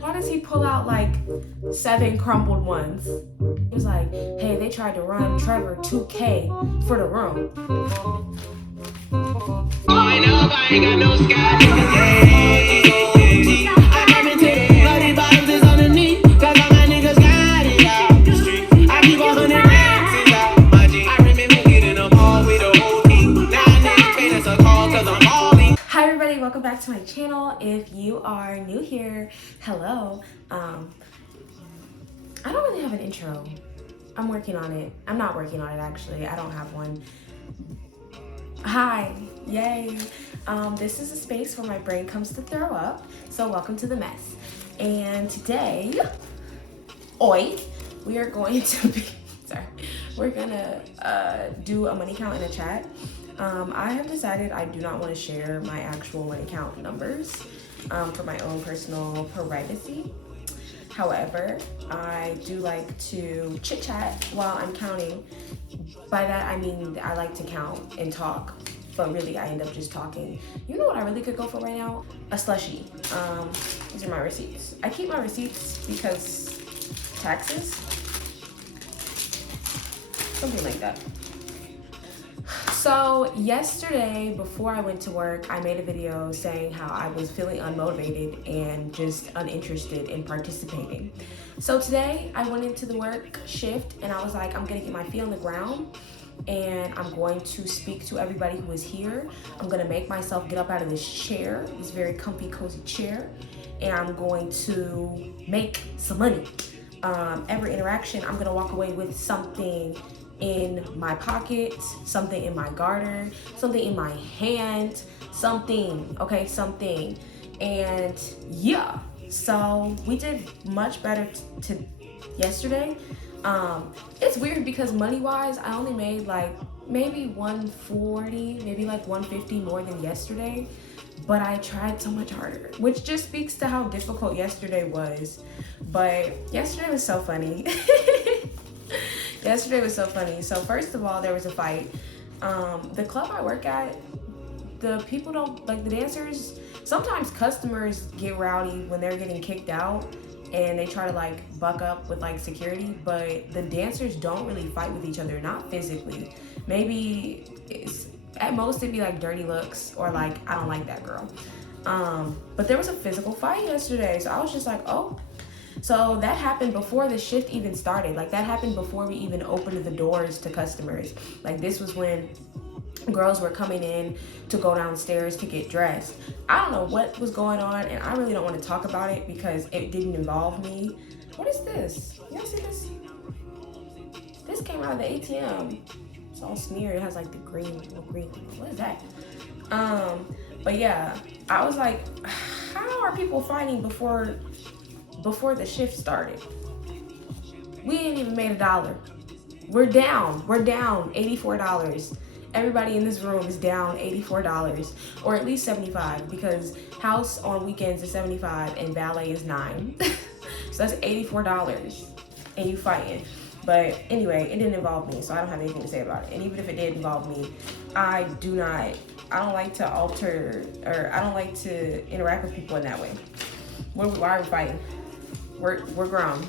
Why does he pull out like 7 crumbled ones? He was like, hey, they tried to run Trevor 2K for the room. I know I ain't got no sky. I come into the bloody bottoms is underneath, cause all my niggas got it out the street. I keep 100 racks out my G. I remember getting them all with the whole team. Now niggas pay us a call cause I'm balling. Hi everybody, welcome back to my channel. If you are new here, hello. I don't really have an intro. I'm working on it. I'm not working on it actually. I don't have one. Hi, yay. This is a space where my brain comes to throw up. So welcome to the mess. And today, we are going to be, we're gonna do a money count in a chat. I have decided I do not want to share my actual money count numbers for my own personal privacy. However, I do like to chit chat while I'm counting. By that, I mean I like to count and talk, but really I end up just talking. You know what I really could go for right now? A slushie. These are my receipts. I keep my receipts because taxes, something like that. So yesterday, before I went to work, I made a video saying how I was feeling unmotivated and just uninterested in participating. So today I went into the work shift and I was like, I'm gonna get my feet on the ground and I'm going to speak to everybody who is here. I'm gonna make myself get up out of this chair, this very comfy, cozy chair, and I'm going to make some money. Every interaction, I'm gonna walk away with something in my pocket, something in my garter, something in my hand, something, okay, something. And yeah, so we did much better to yesterday. It's weird because money-wise, I only made like maybe 140, maybe like 150 more than yesterday, but I tried so much harder, which just speaks to how difficult yesterday was. But yesterday was so funny. Yesterday was so funny. So first of all, there was a fight. The club I work at, the people don't, like the dancers, sometimes customers get rowdy when they're getting kicked out and they try to like buck up with like security, but the dancers don't really fight with each other, not physically. Maybe at most it'd be like dirty looks or like, I don't like that girl. But there was a physical fight yesterday. So I was just like, oh. So that happened before the shift even started. Like that happened before we even opened the doors to customers. Like this was when girls were coming in to go downstairs to get dressed. I don't know what was going on and I really don't want to talk about it because it didn't involve me. What is this? Y'all see this? This came out of the ATM. It's all smeared. It has like the green thing. What is that? But yeah, I was like, how are people fighting before the shift started? We ain't even made $1. We're down $84. Everybody in this room is down $84, or at least $75, because house on weekends is $75 and valet is $9. So that's $84 and you fighting. But anyway, it didn't involve me, so I don't have anything to say about it. And even if it did involve me, I don't like to alter, or I don't like to interact with people in that way. Why are we fighting? We're grown.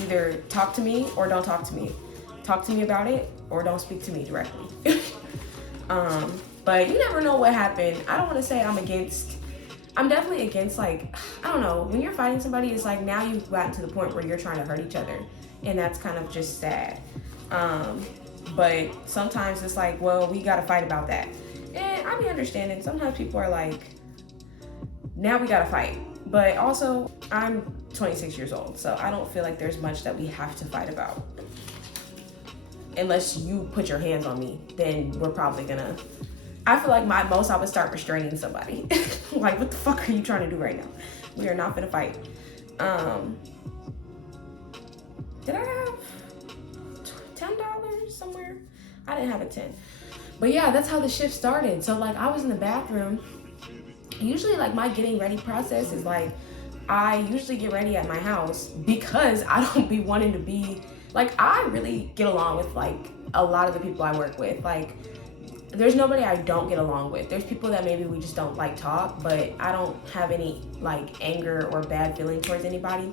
Either talk to me or don't talk to me. Talk to me about it or don't speak to me directly. But you never know what happened. I don't want to say I'm definitely against, like, I don't know, when you're fighting somebody, it's like now you've gotten to the point where you're trying to hurt each other, and that's kind of just sad. But sometimes it's like, well, we gotta fight about that. And I be understanding, sometimes people are like, now we gotta fight. But also, I'm 26 years old, so I don't feel like there's much that we have to fight about. Unless you put your hands on me, then we're probably gonna, I feel like I would start restraining somebody. Like, what the fuck are you trying to do right now? We are not gonna fight. Did I have $10 somewhere? I didn't have a 10. But yeah, that's how the shift started. So like, I was in the bathroom. Usually like my getting ready process is like, I usually get ready at my house because I don't be wanting to be, like, I really get along with like a lot of the people I work with. Like there's nobody I don't get along with. There's people that maybe we just don't like talk, but I don't have any like anger or bad feeling towards anybody.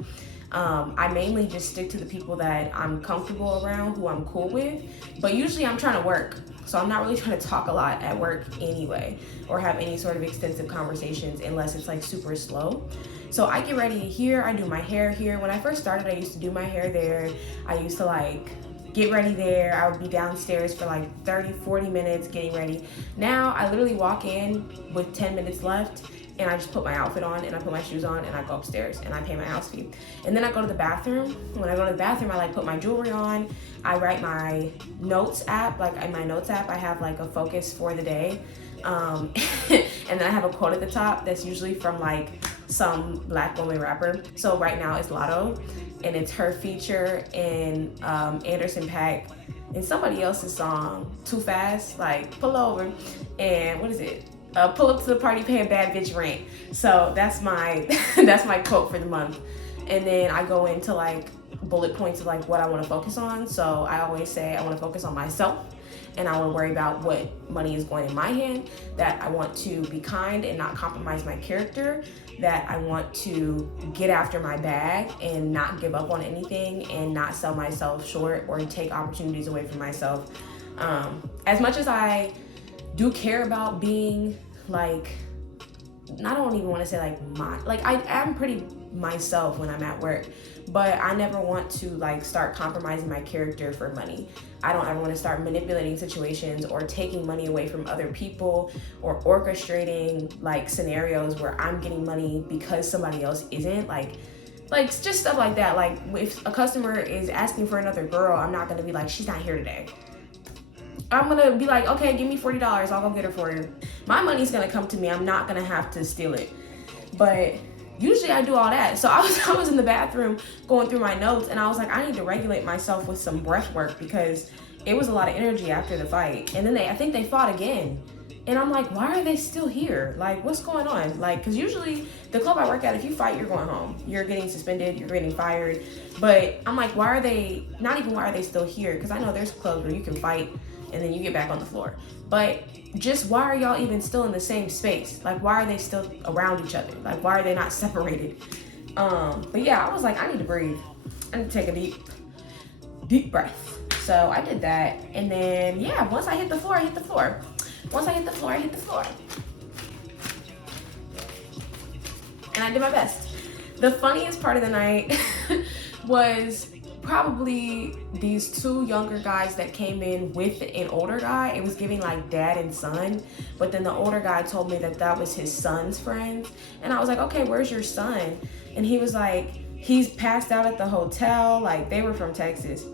I mainly just stick to the people that I'm comfortable around, who I'm cool with, but usually I'm trying to work. So I'm not really trying to talk a lot at work anyway, or have any sort of extensive conversations unless it's like super slow. So I get ready here, I do my hair here. When I first started, I used to do my hair there. I used to like get ready there. I would be downstairs for like 30-40 minutes getting ready. Now I literally walk in with 10 minutes left, and I just put my outfit on and I put my shoes on and I go upstairs and I pay my house fee. And then I go to the bathroom. When I go to the bathroom, I like put my jewelry on. I write my notes app. Like in my notes app, I have like a focus for the day. And then I have a quote at the top that's usually from like some Black woman rapper. So right now it's Lotto, and it's her feature in Anderson .Paak and somebody else's song, Too Fast, like pull over, and what is it? Pull up to the party, pay a bad bitch rent. So that's my that's my quote for the month. And then I go into like bullet points of like what I want to focus on. So I always say I want to focus on myself, and I want to worry about what money is going in my hand, that I want to be kind and not compromise my character, that I want to get after my bag and not give up on anything and not sell myself short or take opportunities away from myself. As much as I do care about being like, I don't even want to say like I am pretty myself when I'm at work, but I never want to like start compromising my character for money. I don't ever want to start manipulating situations or taking money away from other people or orchestrating like scenarios where I'm getting money because somebody else isn't. Like just stuff like that. Like if a customer is asking for another girl, I'm not gonna be like, she's not here today. I'm gonna be like, okay, give me $40, I'll go get her for you. My money's gonna come to me, I'm not gonna have to steal it. But usually I do all that. So I was in the bathroom going through my notes, and I was like, I need to regulate myself with some breath work because it was a lot of energy after the fight. And then I think they fought again. And I'm like, why are they still here? Like, what's going on? Like, because usually the club I work at, if you fight, you're going home. You're getting suspended, you're getting fired. But I'm like, why are they still here? Because I know there's clubs where you can fight and then you get back on the floor. But just why are y'all even still in the same space? Like, why are they still around each other? Like, why are they not separated? But yeah, I was like, I need to breathe. I need to take a deep breath. So I did that. And then, yeah, once I hit the floor, I hit the floor. Once I hit the floor, I hit the floor. And I did my best. The funniest part of the night was probably these two younger guys that came in with an older guy. It was giving like dad and son, but then the older guy told me that that was his son's friend. And I was like, okay, where's your son? And he was like, he's passed out at the hotel. Like, they were from Texas.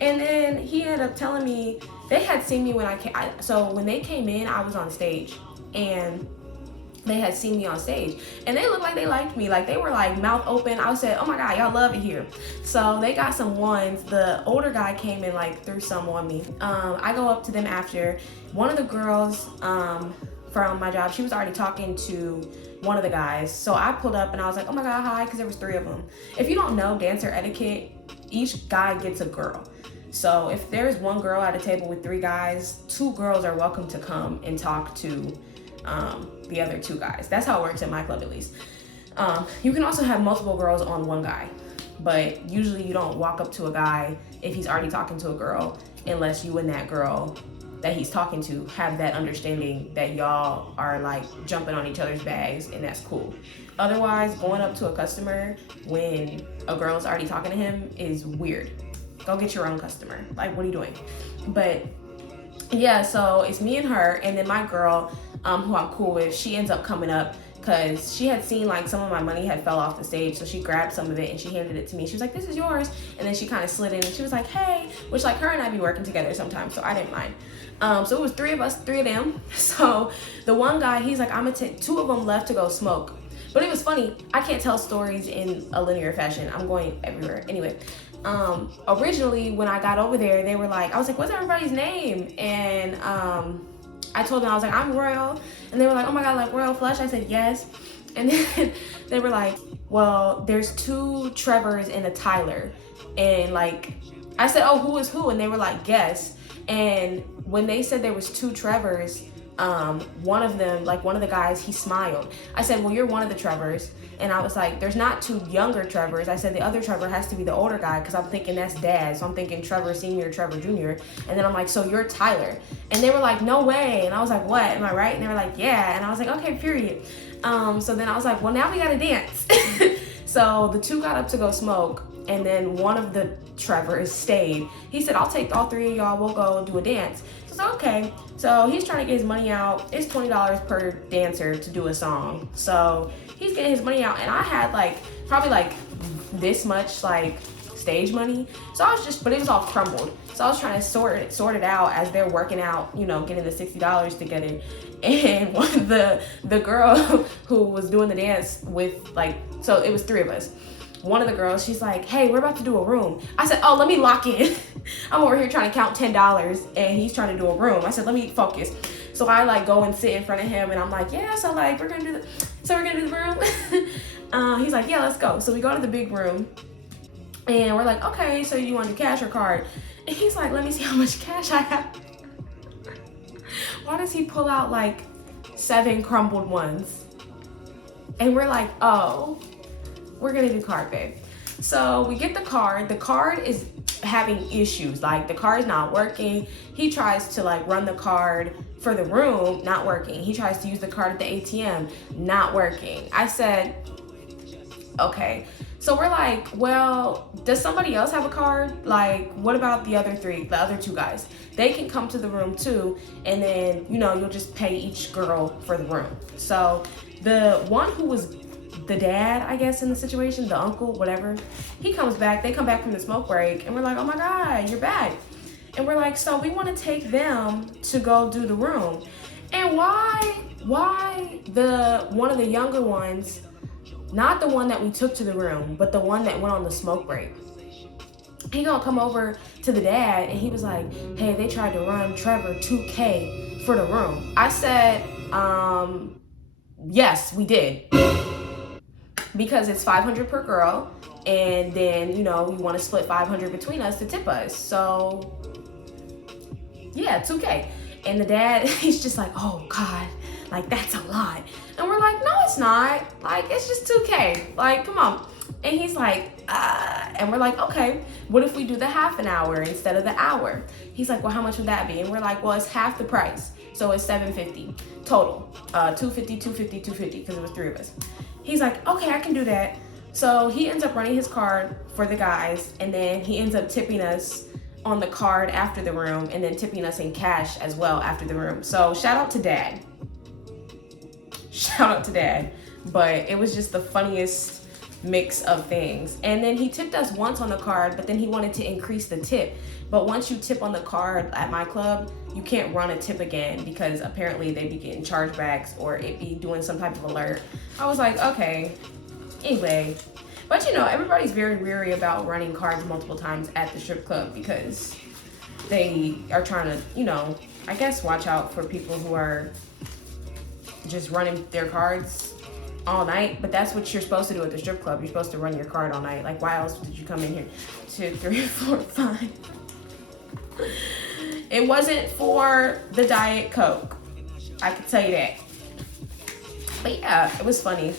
And then he ended up telling me they had seen me when I came. So when they came in, I was on stage, and they had seen me on stage, and they looked like they liked me. Like, they were like mouth open. I said, oh my God, y'all love it here. So they got some ones. The older guy came and like threw some on me. I go up to them after. One of the girls from my job, she was already talking to one of the guys. So I pulled up and I was like, oh my God, hi, because there was 3 of them. If you don't know dancer etiquette, each guy gets a girl. So if there's one girl at a table with 3 guys, 2 girls are welcome to come and talk to the other 2 guys. That's how it works at my club, at least. You can also have multiple girls on one guy, but usually you don't walk up to a guy if he's already talking to a girl, unless you and that girl that he's talking to have that understanding that y'all are like jumping on each other's bags, and that's cool. Otherwise, going up to a customer when a girl is already talking to him is weird. Go get your own customer. Like, what are you doing? But yeah, so it's me and her, and then my girl, who I'm cool with, she ends up coming up because she had seen like some of my money had fell off the stage, so she grabbed some of it and she handed it to me. She was like, this is yours. And then she kind of slid in and she was like, hey, which like her and I be working together sometimes, so I didn't mind. So it was 3 of us, 3 of them. So the one guy, he's like, I'm gonna take 2 of them left to go smoke. But it was funny, I can't tell stories in a linear fashion. I'm going everywhere. Anyway, originally when I got over there, they were like, I was like, what's everybody's name? And I told them, I was like, I'm Royal. And they were like, oh my God, like Royal Flush? I said, yes. And then they were like, well, there's 2 Trevors and a Tyler. And like, I said, oh, who is who? And they were like, guess. And when they said there was 2 Trevors, one of them, like one of the guys, he smiled. I said, well, you're one of the Trevors. And I was like, there's not 2 younger Trevors. I said the other Trevor has to be the older guy, because I'm thinking that's dad. So I'm thinking Trevor Sr., Trevor Jr. And then I'm like, so you're Tyler. And they were like, no way. And I was like, what? Am I right? And they were like, yeah. And I was like, okay, period. So then I was like, well, now we got to dance. So the 2 got up to go smoke. And then one of the Trevors stayed. He said, I'll take all 3 of y'all. We'll go do a dance. So I was like, okay. So he's trying to get his money out. It's $20 per dancer to do a song. So he's getting his money out. And I had like, probably like this much like stage money. So I was just, but it was all crumbled. So I was trying to sort it out as they're working out, you know, getting the $60 together. And one of the girl who was doing the dance with like, so it was 3 of us. One of the girls, she's like, hey, we're about to do a room. I said, oh, let me lock in. I'm over here trying to count $10 and he's trying to do a room. I said, let me focus. So I like go and sit in front of him and I'm like, yeah, so like we're gonna do the room. He's like, yeah, let's go. So we go to the big room and we're like, okay, so you want the cash or card? And he's like, let me see how much cash I have. Why does he pull out like 7 crumbled ones? And we're like, oh, we're gonna do card, babe. So we get the card. The card is having issues. Like the card's not working. He tries to like run the card for the room, not working. He tries to use the card at the ATM, not working. I said, okay. So we're like, well, does somebody else have a card? Like, what about the other 2 guys? They can come to the room too, and then, you know, you'll just pay each girl for the room. So the one who was the dad, I guess, in the situation, the uncle, whatever, he comes back. They come back from the smoke break, and we're like, oh my God, you're back. And we're like, so we want to take them to go do the room. And why one of the younger ones, not the one that we took to the room, but the one that went on the smoke break, he gonna come over to the dad and he was like, hey, they tried to run Trevor $2K for the room. I said, yes, we did. Because it's $500 per girl, and then, you know, we want to split $500 between us to tip us. So yeah, $2K. And the dad, he's just like, oh God, like that's a lot. And we're like, no, it's not. Like, it's just $2K. Like, come on. And he's like, and we're like, okay, what if we do the half an hour instead of the hour? He's like, well, how much would that be? And we're like, well, it's half the price. So it's $750 total. $250, because it was 3 of us. He's like, okay, I can do that. So he ends up running his card for the guys, and then he ends up tipping us on the card after the room, and then tipping us in cash as well after the room. So shout out to dad. Shout out to dad. But it was just the funniest mix of things. And then he tipped us once on the card, but then he wanted to increase the tip. But once you tip on the card at my club, you can't run a tip again, because apparently they be getting chargebacks or it be doing some type of alert. I was like, okay, anyway. But you know, everybody's very weary about running cards multiple times at the strip club, because they are trying to, you know, I guess watch out for people who are just running their cards all night. But that's what you're supposed to do at the strip club. You're supposed to run your card all night. Like, why else did you come in here? 2, 3, 4, 5. It wasn't for the Diet Coke, I can tell you that. But yeah, it was funny.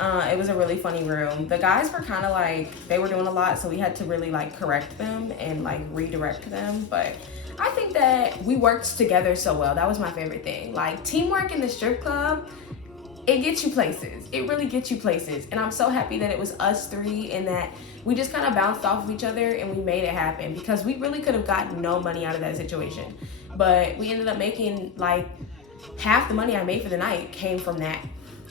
It was a really funny room. The guys were kind of like, they were doing a lot, so we had to really like correct them and like redirect them. But I think that we worked together so well. That was my favorite thing. Like, teamwork in the strip club, it gets you places. It really gets you places. And I'm so happy that it was us 3 and that we just kind of bounced off of each other and we made it happen, because we really could have gotten no money out of that situation. But we ended up making like half the money I made for the night came from that.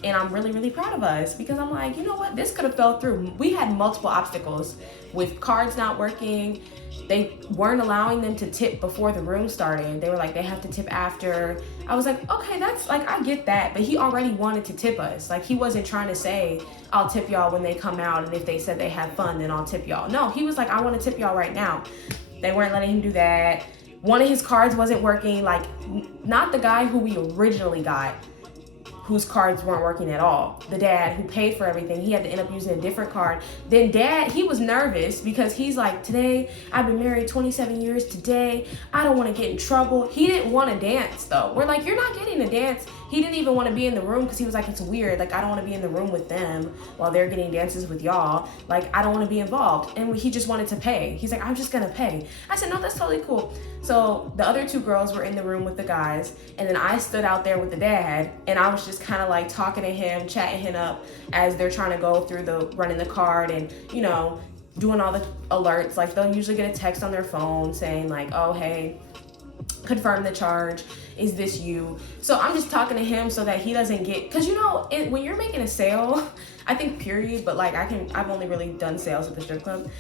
And I'm really, really proud of us, because I'm like, you know what? This could have fell through. We had multiple obstacles with cards not working. They weren't allowing them to tip before the room started. They were like, they have to tip after. I was like, okay, that's like, I get that. But he already wanted to tip us. Like, he wasn't trying to say, I'll tip y'all when they come out, and if they said they had fun, then I'll tip y'all. No, he was like, I want to tip y'all right now. They weren't letting him do that. One of his cards wasn't working. Like, not the guy who we originally got, whose cards weren't working at all. The dad who paid for everything, he had to end up using a different card. Then dad, he was nervous because he's like, today, I've been married 27 years today. I don't want to get in trouble. He didn't want to dance though. We're like, you're not getting to dance. He didn't even want to be in the room because he was like, it's weird. Like, I don't want to be in the room with them while they're getting dances with y'all. Like, I don't want to be involved. And he just wanted to pay. He's like, I'm just going to pay. I said, no, that's totally cool. So the other two girls were in the room with the guys. And then I stood out there with the dad. And I was just kind of like talking to him, chatting him up as they're trying to go through running the card and, you know, doing all the alerts. Like, they'll usually get a text on their phone saying like, oh, hey, confirm the charge. Is this you? So I'm just talking to him so that he doesn't get, because you know, when you're making a sale, I think period, but like I've only really done sales at the strip club.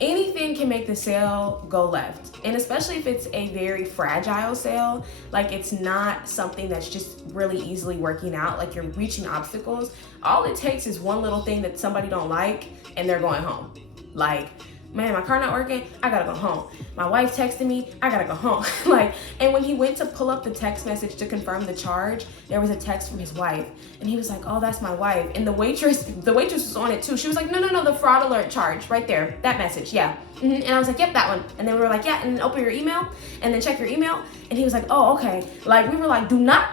Anything can make the sale go left. And especially if it's a very fragile sale, like it's not something that's just really easily working out, like you're reaching obstacles. All it takes is one little thing that somebody don't like and they're going home. Like, man, my car not working, I gotta go home. My wife texted me, I gotta go home. Like, and when he went to pull up the text message to confirm the charge, there was a text from his wife. And he was like, oh, that's my wife. And the waitress was on it too. She was like, no, the fraud alert charge right there, that message, yeah. And I was like, yep, that one. And then we were like, yeah, and then open your email and then check your email. And he was like, oh, okay. Like, we were like, do not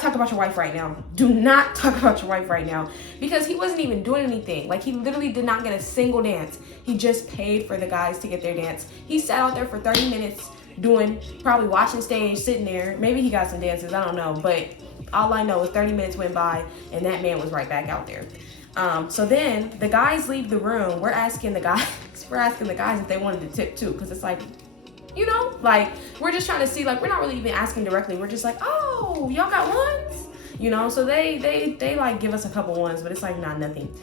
talk about your wife right now. Do not talk about your wife right now. Because he wasn't even doing anything. Like, he literally did not get a single dance. He just paid for the guys to get their dance. He sat out there for 30 minutes probably watching stage, sitting there. Maybe he got some dances, I don't know. But all I know is 30 minutes went by and that man was right back out there. So then the guys leave the room. We're asking the guys if they wanted to tip too. Because it's like, you know, like, we're just trying to see, like, we're not really even asking directly. We're just like, oh, y'all got ones? You know, so they like give us a couple ones, but it's like not nothing.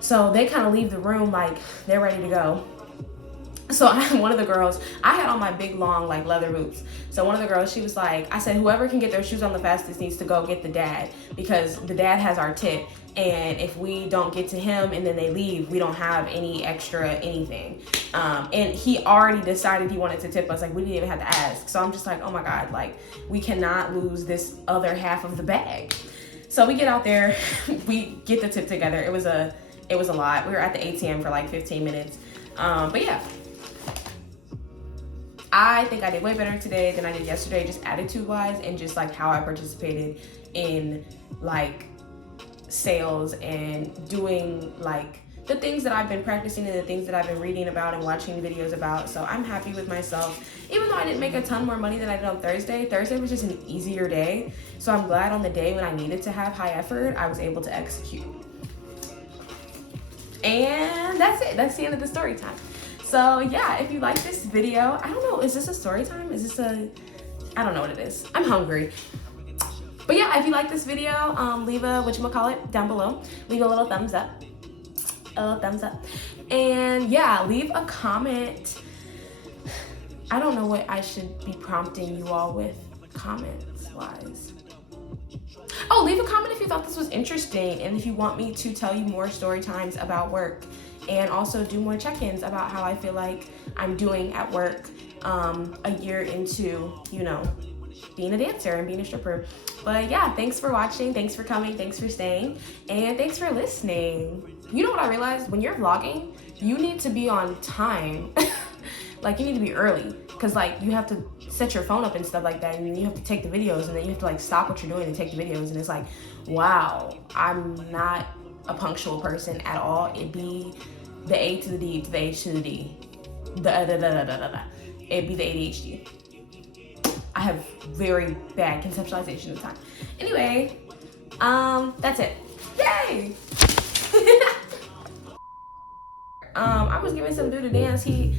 So they kind of leave the room like they're ready to go. So one of the girls, I had on my big long like leather boots. So one of the girls, she was like, I said, whoever can get their shoes on the fastest needs to go get the dad, because the dad has our tip. And if we don't get to him and then they leave, we don't have any extra anything. And he already decided he wanted to tip us. Like, we didn't even have to ask. So I'm just like, oh my God, like, we cannot lose this other half of the bag. So we get out there, we get the tip together. It was a lot. We were at the ATM for like 15 minutes. But yeah, I think I did way better today than I did yesterday, just attitude wise and just like how I participated in like sales and doing like the things that I've been practicing and the things that I've been reading about and watching videos about. So I'm happy with myself. Even though I didn't make a ton more money than I did on Thursday was just an easier day. So I'm glad on the day when I needed to have high effort, I was able to execute. And that's it. That's the end of the story time. So yeah, if you like this video, I don't know, is this a story time? Is this I don't know what it is. I'm hungry. But yeah, if you like this video, leave a, whatchamacallit, down below. Leave a little thumbs up. And yeah, leave a comment. I don't know what I should be prompting you all with comments-wise. Oh, leave a comment if you thought this was interesting and if you want me to tell you more story times about work, and also do more check-ins about how I feel like I'm doing at work a year into, you know, being a dancer and being a stripper. But yeah, thanks for watching, thanks for coming, thanks for staying, and thanks for listening. You know what I realized? When you're vlogging, you need to be on time. Like, you need to be early, because like you have to set your phone up and stuff like that, and then you have to take the videos, and then you have to like stop what you're doing and take the videos, and it's like, wow, I'm not a punctual person at all. It'd be the A to the D to the H to the D. It'd be the ADHD. I have very bad conceptualization of time. Anyway, that's it. Yay! I was giving some dude a dance. He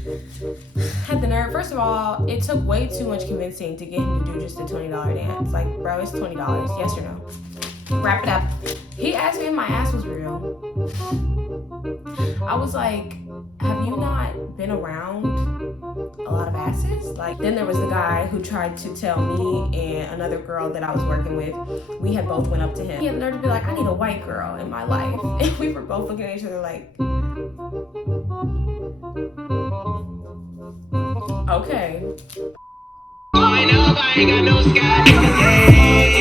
had the nerve. First of all, it took way too much convincing to get him to do just a $20 dance. Like, bro, it's $20. Yes or no? Wrap it up. He asked me if my ass was real. I was like, have you not been around a lot of asses? Like, then there was the guy who tried to tell me and another girl that I was working with, we had both went up to him. He had the nerve to be like, I need a white girl in my life. And we were both looking at each other like, okay. I know I ain't got no sky.